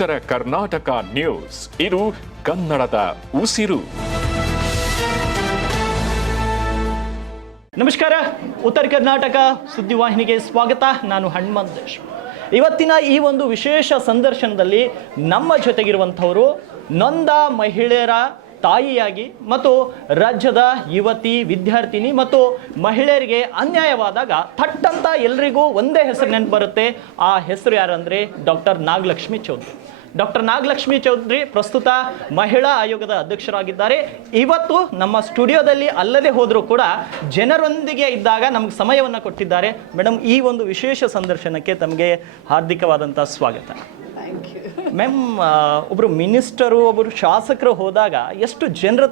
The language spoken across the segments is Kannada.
ಉತ್ತರ ಕರ್ನಾಟಕ ನ್ಯೂಸ್, ಇದು ಕನ್ನಡದ ಉಸಿರು. ನಮಸ್ಕಾರ, ಉತ್ತರ ಕರ್ನಾಟಕ ಸುದ್ದಿವಾಹಿನಿಗೆ ಸ್ವಾಗತ. ನಾನು ಹನುಮಂತೇಶ್. ಇವತ್ತಿನ ಈ ಒಂದು ವಿಶೇಷ ಸಂದರ್ಶನದಲ್ಲಿ ನಮ್ಮ ಜೊತೆಗಿರುವಂಥವರು ನೊಂದ ಮಹಿಳೆಯರ ತಾಯಿಯಾಗಿ ಮತ್ತು ರಾಜ್ಯದ ಯುವತಿ, ವಿದ್ಯಾರ್ಥಿನಿ ಮತ್ತು ಮಹಿಳೆಯರಿಗೆ ಅನ್ಯಾಯವಾದಾಗ ಥಟ್ಟಂತ ಎಲ್ರಿಗೂ ಒಂದೇ ಹೆಸರು ನೆನಪು ಬರುತ್ತೆ. ಆ ಹೆಸರು ಯಾರಂದರೆ ಡಾಕ್ಟರ್ ನಾಗಲಕ್ಷ್ಮಿ ಚೌಧರಿ. ಡಾಕ್ಟರ್ ನಾಗಲಕ್ಷ್ಮಿ ಚೌಧರಿ ಪ್ರಸ್ತುತ ಮಹಿಳಾ ಆಯೋಗದ ಅಧ್ಯಕ್ಷರಾಗಿದ್ದಾರೆ. ಇವತ್ತು ನಮ್ಮ ಸ್ಟುಡಿಯೋದಲ್ಲಿ ಅಲ್ಲದೆ ಹೋದರೂ ಕೂಡ ಜನರೊಂದಿಗೆ ಇದ್ದಾಗ ನಮ್ಗೆ ಸಮಯವನ್ನು ಕೊಟ್ಟಿದ್ದಾರೆ. ಮೇಡಮ್, ಈ ಒಂದು ವಿಶೇಷ ಸಂದರ್ಶನಕ್ಕೆ ತಮಗೆ ಹಾರ್ದಿಕವಾದಂಥ ಸ್ವಾಗತ. ಮ್ಯಾಮ್, ಒಬ್ಬರು ಮಿನಿಸ್ಟರು, ಒಬ್ಬರು ಶಾಸಕರು ಹೋದಾಗ ಎಷ್ಟು ಜನರು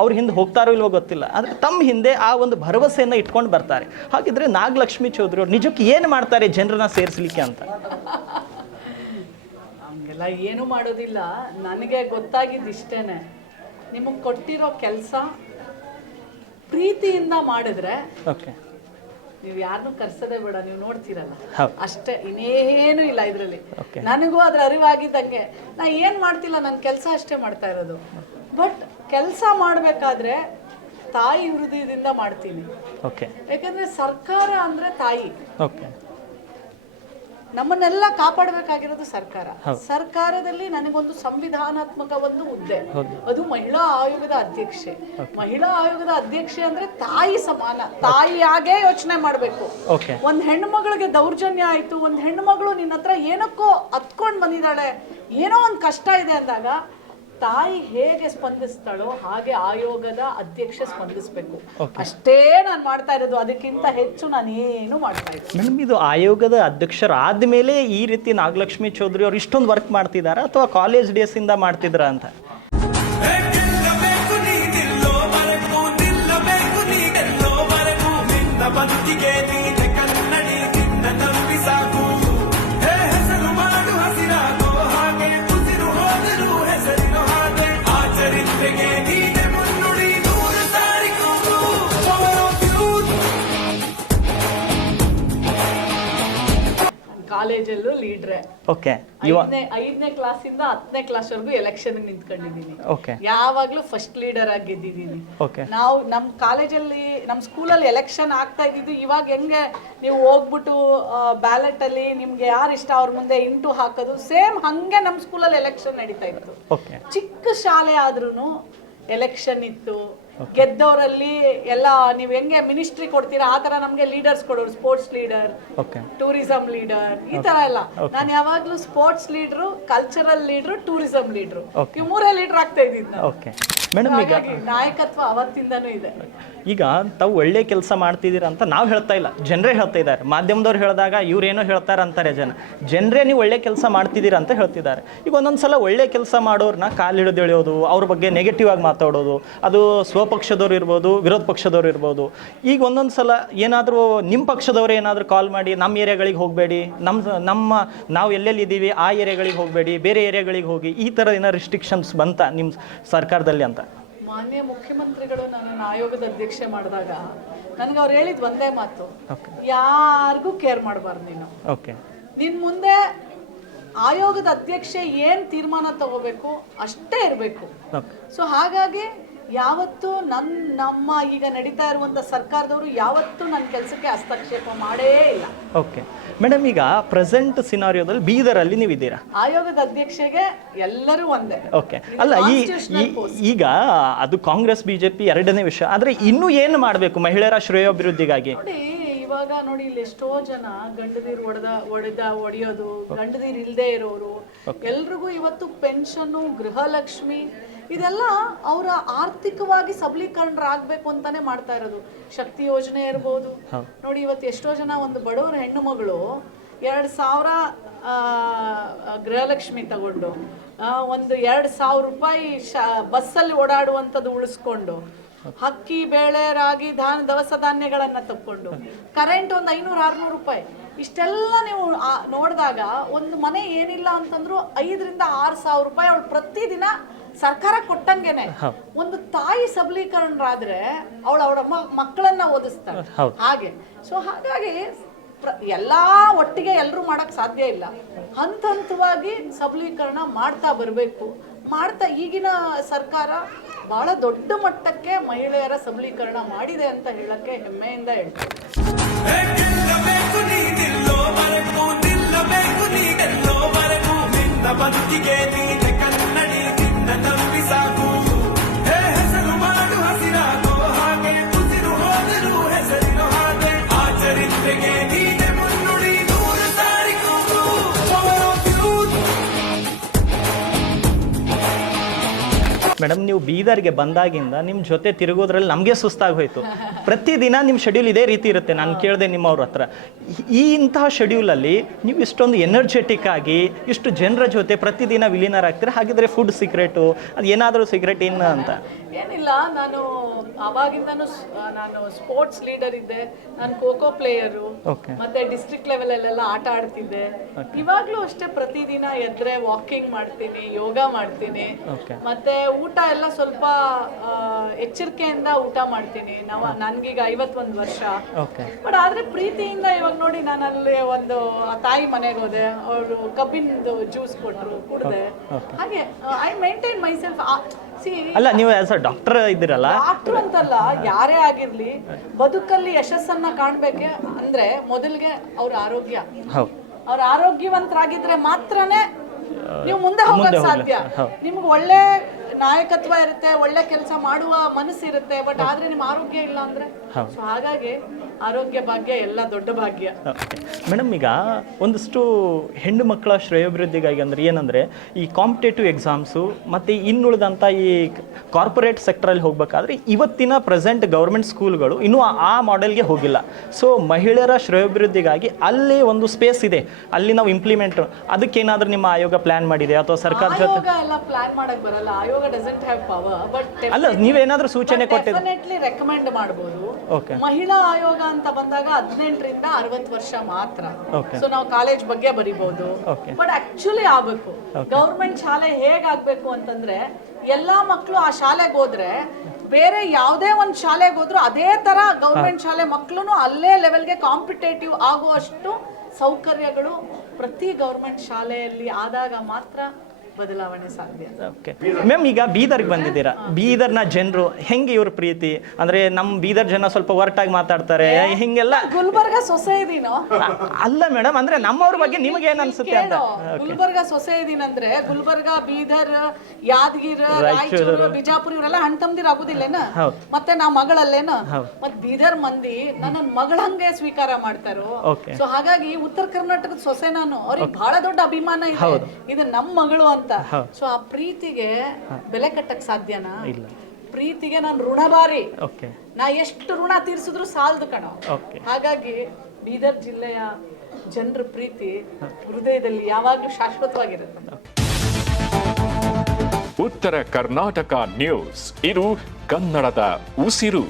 ಅವ್ರ ಹಿಂದೆ ಹೋಗ್ತಾರೋ ಇಲ್ವೋ ಗೊತ್ತಿಲ್ಲ, ಆದರೆ ತಮ್ಮ ಹಿಂದೆ ಆ ಒಂದು ಭರವಸೆಯನ್ನು ಇಟ್ಕೊಂಡು ಬರ್ತಾರೆ. ಹಾಗಿದ್ರೆ ನಾಗಲಕ್ಷ್ಮಿ ಚೌಧರಿ ಅವ್ರು ನಿಜಕ್ಕೆ ಏನು ಮಾಡ್ತಾರೆ ಜನರನ್ನ ಸೇರಿಸಲಿಕ್ಕೆ ಅಂತ? ಹಂಗೆಲ್ಲ ಏನು ಮಾಡೋದಿಲ್ಲ. ನನಗೆ ಗೊತ್ತಾಗಿದ್ದು ಇಷ್ಟೇನೆ, ನಿಮಗೆ ಕೊಟ್ಟಿರೋ ಕೆಲಸ ಪ್ರೀತಿಯಿಂದ ಮಾಡಿದ್ರೆ ಓಕೆ, ನೀವು ಯಾರನ್ನೂ ಕರ್ಸೋದೇ ಬೇಡ, ನೀವು ನೋಡ್ತೀರಲ್ಲ ಅಷ್ಟೇ, ಇನ್ನೇನು ಇಲ್ಲ ಇದರಲ್ಲಿ. ನನಗೂ ಅದ್ರ ಅರಿವಾಗಿದ್ದಂಗೆ ನಾ ಏನು ಮಾಡ್ತಿಲ್ಲ, ನನ್ನ ಕೆಲಸ ಅಷ್ಟೇ ಮಾಡ್ತಾ ಇರೋದು. ಬಟ್ ಕೆಲಸ ಮಾಡಬೇಕಾದ್ರೆ ತಾಯಿ ಹೃದಯದಿಂದ ಮಾಡ್ತೀನಿ. ಯಾಕಂದ್ರೆ ಸರ್ಕಾರ ಅಂದ್ರೆ ತಾಯಿ. ನಮ್ಮನ್ನೆಲ್ಲ ಕಾಪಾಡಬೇಕಾಗಿರೋದು ಸರ್ಕಾರ. ಸರ್ಕಾರದಲ್ಲಿ ನನಗೊಂದು ಸಂವಿಧಾನಾತ್ಮಕ ಒಂದು ಹುದ್ದೆ, ಅದು ಮಹಿಳಾ ಆಯೋಗದ ಅಧ್ಯಕ್ಷೆ. ಮಹಿಳಾ ಆಯೋಗದ ಅಧ್ಯಕ್ಷೆ ಅಂದ್ರೆ ತಾಯಿ ಸಮಾನ, ತಾಯಿಯಾಗೇ ಯೋಚನೆ ಮಾಡ್ಬೇಕು. ಒಂದ್ ಹೆಣ್ಣು ಮಗಳಿಗೆ ದೌರ್ಜನ್ಯ ಆಯ್ತು, ಒಂದ್ ಹೆಣ್ಣು ಮಗಳು ನಿನ್ನ ಹತ್ರ ಏನಕ್ಕೋ ಹತ್ಕೊಂಡ್ ಬಂದಿದ್ದಾಳೆ, ಏನೋ ಒಂದ್ ಕಷ್ಟ ಇದೆ ಅಂದಾಗ ತಾಯಿ ಹೇಗೆ ಸ್ಪಂದಿಸ್ತಾಳೋ ಹಾಗೆ ಆಯೋಗದ ಅಧ್ಯಕ್ಷೆ ಸ್ಪಂದಿಸಬೇಕು. ಅಷ್ಟೇ ನಾನು ಮಾಡ್ತಾ ಇರೋದು, ಅದಕ್ಕಿಂತ ಹೆಚ್ಚು ನಾನು ಏನು ಮಾಡ್ತಾ ಇದ್ದೀನಿ. ಮೇಡಮ್, ಇದು ಆಯೋಗದ ಅಧ್ಯಕ್ಷರಾದ ಮೇಲೆ ಈ ರೀತಿ ನಾಗಲಕ್ಷ್ಮಿ ಚೌಧರಿ ಅವರು ಇಷ್ಟೊಂದು ವರ್ಕ್ ಮಾಡ್ತಿದ್ದಾರಾ ಅಥವಾ ಕಾಲೇಜ್ ಡೇಸ್ ಇಂದ ಮಾಡ್ತಿದ್ರ ಅಂತ? ಕಾಲೇಜಲ್ಲೂ ಲೀಡ್ರೆ. ಓಕೆ, 5ನೇ ಕ್ಲಾಸಿಂದ 10ನೇ ಕ್ಲಾಸ್ ವರೆಗೂ ಎಲೆಕ್ಷನ್ ನಿಂತ್ಕೊಂಡಿದ್ದೀನಿ. ಯಾವಾಗ್ಲೂ ಫಸ್ಟ್ ಲೀಡರ್ ಆಗಿ ಗೆದ್ದಿದ್ದೀನಿ. ನಾವು ನಮ್ಮ ಕಾಲೇಜಲ್ಲಿ, ನಮ್ಮ ಸ್ಕೂಲಲ್ಲಿ ಎಲೆಕ್ಷನ್ ಆಗ್ತಾ ಇದ್ದಿದ್ದು ಇವಾಗ ಹೆಂಗೆ ನೀವು ಹೋಗ್ಬಿಟ್ಟು ಬ್ಯಾಲೆಟ್ ಅಲ್ಲಿ ನಿಮ್ಗೆ ಯಾರು ಇಷ್ಟ ಅವ್ರ ಮುಂದೆ ಇಂಟು ಹಾಕೋದು, ಸೇಮ್ ಹಂಗೆ ನಮ್ಮ ಸ್ಕೂಲಲ್ಲಿ ಎಲೆಕ್ಷನ್ ನಡೀತಾ ಇತ್ತು. ಚಿಕ್ಕ ಶಾಲೆ ಆದ್ರೂ ಎಲೆಕ್ಷನ್ ಇತ್ತು. ಗೆದ್ದವರಲ್ಲಿ ಎಲ್ಲ ನೀವು ಹೆಂಗೆ ಮಿನಿಸ್ಟ್ರಿ ಕೊಡ್ತೀರಾ ಆ ತರ ನಮ್ಗೆ ಲೀಡರ್ಸ್ ಕೊಡೋರು. ಸ್ಪೋರ್ಟ್ಸ್ ಲೀಡರ್, ಟೂರಿಸಂ ಲೀಡರ್, ಈ ತರ ಎಲ್ಲ. ನಾನು ಯಾವಾಗ್ಲೂ ಸ್ಪೋರ್ಟ್ಸ್ ಲೀಡ್ರು, ಕಲ್ಚರಲ್ ಲೀಡ್ರು, ಟೂರಿಸಂ ಲೀಡ್ರು, ಈ 3 ಲೀಡರ್ ಆಗ್ತಾ ಇದ್ದಿದ್ದು. ಮೇಡಮ್, ಈಗ ನಾಯಕತ್ವ ಅವತ್ತಿಂದನೂ ಇದೆ. ಈಗ ತಾವು ಒಳ್ಳೆ ಕೆಲಸ ಮಾಡ್ತಿದ್ದೀರಾ ಅಂತ ನಾವು ಹೇಳ್ತಾ ಇಲ್ಲ, ಜನರೇ ಹೇಳ್ತಾ ಇದ್ದಾರೆ. ಮಾಧ್ಯಮದವ್ರು ಹೇಳಿದಾಗ ಇವ್ರೇನೋ ಹೇಳ್ತಾರೆ ಅಂತಾರೆ ಜನರೇ ನೀವು ಒಳ್ಳೆ ಕೆಲಸ ಮಾಡ್ತಿದ್ದೀರಾ ಅಂತ ಹೇಳ್ತಿದ್ದಾರೆ. ಈಗ ಒಂದೊಂದ್ಸಲ ಒಳ್ಳೆ ಕೆಲಸ ಮಾಡೋರನ್ನ ಕಾಲು ಹಿಡಿದು ಎಳೆಯೋದು, ಅವ್ರ ಬಗ್ಗೆ ನೆಗೆಟಿವ್ ಆಗಿ ಮಾತಾಡೋದು, ಅದು ಸ್ವಪಕ್ಷದವ್ರು ಇರ್ಬೋದು, ವಿರೋಧ ಪಕ್ಷದವ್ರು ಇರ್ಬೋದು. ಈಗ ಒಂದೊಂದ್ಸಲ ಏನಾದರೂ ನಿಮ್ಮ ಪಕ್ಷದವ್ರು ಏನಾದರೂ ಕಾಲ್ ಮಾಡಿ ನಮ್ಮ ಏರಿಯಾಗಳಿಗೆ ಹೋಗಬೇಡಿ, ನಾವು ಎಲ್ಲೆಲ್ಲಿ ಇದ್ದೀವಿ ಆ ಏರಿಯಾಗಳಿಗೆ ಹೋಗಬೇಡಿ, ಬೇರೆ ಏರಿಯಾಗಳಿಗೆ ಹೋಗಿ, ಈ ಥರ ಏನೋ ರಿಸ್ಟ್ರಿಕ್ಷನ್ಸ್ ಬಂತ ನಿಮ್ಮ ಸರ್ಕಾರದಲ್ಲಿ ಅಂತ? ಮಾನ್ಯ ಮುಖ್ಯಮಂತ್ರಿಗಳು ನನ್ನನ್ನು ಆಯೋಗದ ಅಧ್ಯಕ್ಷೆ ಮಾಡಿದಾಗ ನನಗೆ ಅವ್ರು ಹೇಳಿದ್ ಒಂದೇ ಮಾತು, ಯಾರಿಗೂ ಕೇರ್ ಮಾಡಬಾರ್ದು ನೀನು. ನಿನ್ ಮುಂದೆ ಆಯೋಗದ ಅಧ್ಯಕ್ಷೆ ಏನ್ ತೀರ್ಮಾನ ತಗೋಬೇಕು ಅಷ್ಟೇ ಇರಬೇಕು. ಸೊ ಹಾಗಾಗಿ ಯಾವತ್ತೂ ನಮ್ಮ ಈಗ ನಡೀತಾ ಇರುವಂತ ಸರ್ಕಾರದವರು ಯಾವತ್ತೂ ನನ್ನ ಕೆಲಸಕ್ಕೆ ಹಸ್ತಕ್ಷೇಪ ಮಾಡೇ ಇಲ್ಲ. ಓಕೆ ಮೇಡಮ್, ಈಗ ಪ್ರೆಸೆಂಟ್ ಸಿನಾರಿಯೋದಲ್ಲಿ ಬೀದರಲ್ಲಿ ನೀವಿದ್ದೀರಾ, ಆಯೋಗದ ಅಧ್ಯಕ್ಷೆಗೆ ಎಲ್ಲರೂ ಒಂದೇ. ಓಕೆ, ಅಲ್ಲ ಈಗ ಅದು ಕಾಂಗ್ರೆಸ್ ಬಿಜೆಪಿ ಎರಡನೇ ವಿಷಯ, ಆದ್ರೆ ಇನ್ನೂ ಏನು ಮಾಡಬೇಕು ಮಹಿಳೆಯರ ಶ್ರೇಯೋಭಿವೃದ್ಧಿಗಾಗಿ? ನೋಡಿ, ಇವಾಗ ನೋಡಿ, ಇಲ್ಲಿ ಎಷ್ಟೋ ಜನ ಗಂಡದೀರು ಹೊಡೆಯೋದು, ಗಂಡದೀರು ಇಲ್ಲದೆ ಇರೋರು ಎಲ್ರಿಗೂ ಇವತ್ತು ಪೆನ್ಷನ್ನು, ಗೃಹಲಕ್ಷ್ಮಿ, ಇದೆಲ್ಲ ಅವರ ಆರ್ಥಿಕವಾಗಿ ಸಬಲೀಕರಣರಾಗಬೇಕು ಅಂತಾನೆ ಮಾಡ್ತಾ ಇರೋದು. ಶಕ್ತಿ ಯೋಜನೆ ಇರ್ಬೋದು. ನೋಡಿ, ಇವತ್ತು ಎಷ್ಟೋ ಜನ ಒಂದು ಬಡವರ ಹೆಣ್ಣು ಮಗಳು 2,000 ಗೃಹಲಕ್ಷ್ಮಿ ತಗೊಂಡು ಒಂದು 2,000 ರೂಪಾಯಿ ಬಸ್ಸಲ್ಲಿ ಓಡಾಡುವಂಥದ್ದು ಉಳಿಸ್ಕೊಂಡು, ಅಕ್ಕಿ, ಬೇಳೆ, ರಾಗಿ, ದವಸ ಧಾನ್ಯಗಳನ್ನ ತಕ್ಕೊಂಡು, ಕರೆಂಟ್ ಒಂದು 500-600 ರೂಪಾಯಿ, ಇಷ್ಟೆಲ್ಲ ನೀವು ನೋಡಿದಾಗ ಒಂದು ಮನೆ ಏನಿಲ್ಲ ಅಂತಂದ್ರು 5,000-6,000 ರೂಪಾಯಿ ಅವಳು ಪ್ರತಿದಿನ ಸರ್ಕಾರ ಕೊಟ್ಟಂಗೆನೆ. ಒಂದು ತಾಯಿ ಸಬಲೀಕರಣರಾದ್ರೆ ಅವಳ ಮಕ್ಕಳನ್ನ ಓದಿಸ್ತಾಳೆ ಹಾಗೆ. ಸೊ ಹಾಗಾಗಿ ಎಲ್ಲಾ ಒಟ್ಟಿಗೆ ಎಲ್ಲರೂ ಮಾಡಕ್ ಸಾಧ್ಯ ಇಲ್ಲ. ಹಂತ ಹಂತವಾಗಿ ಸಬಲೀಕರಣ ಮಾಡ್ತಾ ಬರಬೇಕು. ಮಾಡ್ತಾ ಈಗಿನ ಸರ್ಕಾರ ಬಹಳ ದೊಡ್ಡ ಮಟ್ಟಕ್ಕೆ ಮಹಿಳೆಯರ ಸಬಲೀಕರಣ ಮಾಡಿದೆ ಅಂತ ಹೇಳಕ್ಕೆ ಹೆಮ್ಮೆಯಿಂದ ಹೇಳ್ತೀನಿ. ಮೇಡಮ್, ನೀವು ಬೀದರ್ಗೆ ಬಂದಾಗಿಂದ ನಿಮ್ಮ ಜೊತೆ ತಿರುಗೋದ್ರಲ್ಲಿ ನಮಗೆ ಸುಸ್ತಾಗಿ ಹೋಯಿತು. ಪ್ರತಿದಿನ ನಿಮ್ಮ ಶೆಡ್ಯೂಲ್ ಇದೇ ರೀತಿ ಇರುತ್ತೆ. ನಾನು ಕೇಳಿದೆ ನಿಮ್ಮವ್ರ ಹತ್ರ, ಇಂತಹ ಶೆಡ್ಯೂಲಲ್ಲಿ ನೀವು ಇಷ್ಟೊಂದು ಎನರ್ಜೆಟಿಕ್ ಆಗಿ ಇಷ್ಟು ಜನರ ಜೊತೆ ಪ್ರತಿದಿನ ವಿಲೀನರಾಗ್ತೀರಾ. ಹಾಗಿದ್ರೆ ಫುಡ್ ಸೀಕ್ರೆಟು ಅದು ಏನಾದರೂ ಸೀಕ್ರೆಟ್ ಏನು ಅಂತ? ಏನಿಲ್ಲ, ನಾನು ಅವಾಗಿಂದನೂ ನಾನು ಸ್ಪೋರ್ಟ್ಸ್ ಲೀಡರ್ ಇದ್ದೆ. ನಾನು ಖೋ ಪ್ಲೇಯರು, ಮತ್ತೆ ಡಿಸ್ಟ್ರಿಕ್ಟ್ ಲೆವೆಲ್ ಅಲ್ಲೆಲ್ಲ ಆಟ ಆಡ್ತಿದ್ದೆ. ಇವಾಗ್ಲೂ ಅಷ್ಟೇ, ಪ್ರತಿದಿನ ಎದ್ರೆ ವಾಕಿಂಗ್ ಮಾಡ್ತೀನಿ, ಯೋಗ ಮಾಡ್ತೀನಿ, ಮತ್ತೆ ಊಟ ಎಲ್ಲ ಸ್ವಲ್ಪ ಎಚ್ಚರಿಕೆಯಿಂದ ಊಟ ಮಾಡ್ತೀನಿ. ನನ್ಗೀಗ 51 ವರ್ಷ. ಬಟ್ ಆದ್ರೆ ಪ್ರೀತಿಯಿಂದ ಇವಾಗ ನೋಡಿ, ನಾನು ಅಲ್ಲಿ ಒಂದು ತಾಯಿ ಮನೆಗೆ ಹೋದೆ, ಅವರು ಕಬ್ಬಿನದು ಜ್ಯೂಸ್ ಕೊಟ್ರು, ಕುಡ್ದೆ. ಹಾಗೆ ಐ ಮೇಂಟೈನ್ ಮೈ ಸೆಲ್ಫ್. ಅಲ್ಲ, ನೀವು ಆಸ್ ಅ ಡಾಕ್ಟರ್ ಇದ್ದೀರಲ್ಲ. ಡಾಕ್ಟರ್ ಅಂತಲ್ಲ, ಯಾರೇ ಆಗಿರ್ಲಿ ಬದುಕಲ್ಲಿ ಯಶಸ್ಸನ್ನ ಕಾಣ್ಬೇಕೆ ಅಂದ್ರೆ ಮೊದಲಿಗೆ ಅವ್ರ ಆರೋಗ್ಯ. ಅವ್ರ ಆರೋಗ್ಯವಂತರಾಗಿದ್ರೆ ಮಾತ್ರನೇ ನೀವು ಮುಂದೆ ಹೋಗಕ್ ಸಾಧ್ಯ. ನಿಮ್ಗೆ ಒಳ್ಳೆ ನಾಯಕತ್ವ ಇರುತ್ತೆ, ಒಳ್ಳೆ ಕೆಲಸ ಮಾಡುವ ಮನಸ್ಸಿರುತ್ತೆ, ಬಟ್ ಆದ್ರೆ ನಿಮ್ಮ ಆರೋಗ್ಯ ಇಲ್ಲ ಅಂದ್ರೆ, ಸೊ ಹಾಗಾಗಿ ಆರೋಗ್ಯ ಭಾಗ್ಯ ಎಲ್ಲ ದೊಡ್ಡ ಭಾಗ್ಯ. ಮೇಡಮ್, ಈಗ ಒಂದಷ್ಟು ಹೆಣ್ಣು ಮಕ್ಕಳ ಶ್ರೇಯೋಭಿವೃದ್ಧಿಗಾಗಿ ಅಂದ್ರೆ ಏನಂದ್ರೆ, ಈ ಕಾಂಪಿಟೇಟಿವ್ ಎಕ್ಸಾಮ್ಸು ಮತ್ತು ಇನ್ನುಳಿದಂಥ ಈ ಕಾರ್ಪೊರೇಟ್ ಸೆಕ್ಟರಲ್ಲಿ ಹೋಗ್ಬೇಕಾದ್ರೆ ಇವತ್ತಿನ ಪ್ರೆಸೆಂಟ್ ಗೌರ್ಮೆಂಟ್ ಸ್ಕೂಲ್ಗಳು ಇನ್ನೂ ಆ ಮಾಡೆಲ್ಗೆ ಹೋಗಿಲ್ಲ. ಸೊ ಮಹಿಳೆಯರ ಶ್ರೇಯೋಭಿವೃದ್ಧಿಗಾಗಿ ಅಲ್ಲಿ ಒಂದು ಸ್ಪೇಸ್ ಇದೆ, ಅಲ್ಲಿ ನಾವು ಇಂಪ್ಲಿಮೆಂಟ್ ಅದಕ್ಕೇನಾದ್ರೂ ನಿಮ್ಮ ಆಯೋಗ ಪ್ಲಾನ್ ಮಾಡಿದೆ ಅಥವಾ ಸರ್ಕಾರ ಜೊತೆ? ಎಲ್ಲ ಪ್ಲಾನ್ ಮಾಡಕ್ ಬರಲ್ಲ, ಆಯೋಗ ಡಸಂಟ್ ಹ್ಯಾವ್ ಪವರ್. ಬಟ್ ಅಲ್ಲ, ನೀವೇನಾದ್ರೂ ಸೂಚನೆ ಕೊಟ್ಟಿದ್ರೆ ಡೆಫಿನೆಟ್ಲಿ ರೆಕಮೆಂಡ್ ಮಾಡಬಹುದು. ಮಹಿಳಾ ಆಯೋಗ ಅಂತ ಬಂದಾಗ 18 ರಿಂದ 60 ವರ್ಷ ಮಾತ್ರ. ಸೊ ನಾವು ಕಾಲೇಜ್ ಬಗ್ಗೆ ಬರಿಬಹುದು, ಬಟ್ ಆಕ್ಚುಲಿ ಆಗ್ಬೇಕು. ಗೌರ್ಮೆಂಟ್ ಶಾಲೆ ಹೇಗಾಗ್ಬೇಕು ಅಂತಂದ್ರೆ, ಎಲ್ಲಾ ಮಕ್ಕಳು ಆ ಶಾಲೆಗೆ ಹೋದ್ರೆ ಬೇರೆ ಯಾವುದೇ ಒಂದು ಶಾಲೆಗೆ ಹೋದ್ರು ಅದೇ ತರ ಗೌರ್ಮೆಂಟ್ ಶಾಲೆ ಮಕ್ಕಳು ಅಲ್ಲೇ ಲೆವೆಲ್ಗೆ ಕಾಂಪಿಟೇಟಿವ್ ಆಗುವಷ್ಟು ಸೌಕರ್ಯಗಳು ಪ್ರತಿ ಗೌರ್ಮೆಂಟ್ ಶಾಲೆಯಲ್ಲಿ ಆದಾಗ ಮಾತ್ರ ಬದಲಾವಣೆ ಸಾಧ್ಯ. ಓಕೆ ಮ್ಯಾಮ್, ಈಗ ಬೀದರ್ಗೆ ಬಂದಿದ್ದೀರಾ. ಬೀದರ್ನ ಜನರು ಹೆಂಗೆ ಇವ್ರ ಪ್ರೀತಿ ಅಂದ್ರೆ, ನಮ್ಮ ಬೀದರ್ ಜನ ಸ್ವಲ್ಪ ಒರ್ಟಾಗಿ ಮಾತಾಡ್ತಾರೆ, ಹಿಂಗೆಲ್ಲ. ಗುಲ್ಬರ್ಗ ಸೊಸೆ ಇದೀನೋ? ಅಲ್ಲ ಮೇಡಮ್, ಅಂದ್ರೆ ನಮ್ಮವ್ರ ಬಗ್ಗೆ ನಿಮಗೆ ಏನ್ ಅನ್ಸುತ್ತೆ ಅಂತ. ಗುಲ್ಬರ್ಗ ಸೊಸೆ ಇದೀನಂದ್ರೆ ಗುಲ್ಬರ್ಗ, ಬೀದರ್, ಯಾದಗಿರಿ, ರಾಯಚೂರು, ಬಿಜಾಪುರ ಇವರೆಲ್ಲ ಹಣ್ ತಮ್ದಿರ್ ಆಗುದಿಲ್ಲೇನ? ಮತ್ತೆ ನಾ ಮಗಳಲ್ಲೇನ? ಮತ್ ಬೀದರ್ ಮಂದಿ ನನ್ನ ಮಗಳಂಗೆ ಸ್ವೀಕಾರ ಮಾಡ್ತಾರೋ. ಸೊ ಹಾಗಾಗಿ ಉತ್ತರ ಕರ್ನಾಟಕದ ಸೊಸೆ ನಾನು, ಅವ್ರಿಗೆ ಬಹಳ ದೊಡ್ಡ ಅಭಿಮಾನ ಇದೆ, ಇದು ನಮ್ಮ ಮಗಳು ಅಂತ. ಸೊ ಆ ಪ್ರೀತಿಗೆ ಬೆಲೆ ಕಟ್ಟಕ್ ಸಾಧ್ಯನಾ? ಪ್ರೀತಿಗೆ ನಾನು ಋಣಭಾರಿ. ನಾ ಎಷ್ಟು ಋಣ ತೀರ್ಸಿದ್ರು ಸಾಲದು ಕಣೋ. ಹಾಗಾಗಿ ಬೀದರ್ ಜಿಲ್ಲೆಯ ಜನರ ಪ್ರೀತಿ ಹೃದಯದಲ್ಲಿ ಯಾವಾಗ್ಲೂ ಶಾಶ್ವತವಾಗಿರುತ್ತೆ. ಉತ್ತರ ಕರ್ನಾಟಕ ನ್ಯೂಸ್, ಇದು ಕನ್ನಡದ ಉಸಿರು.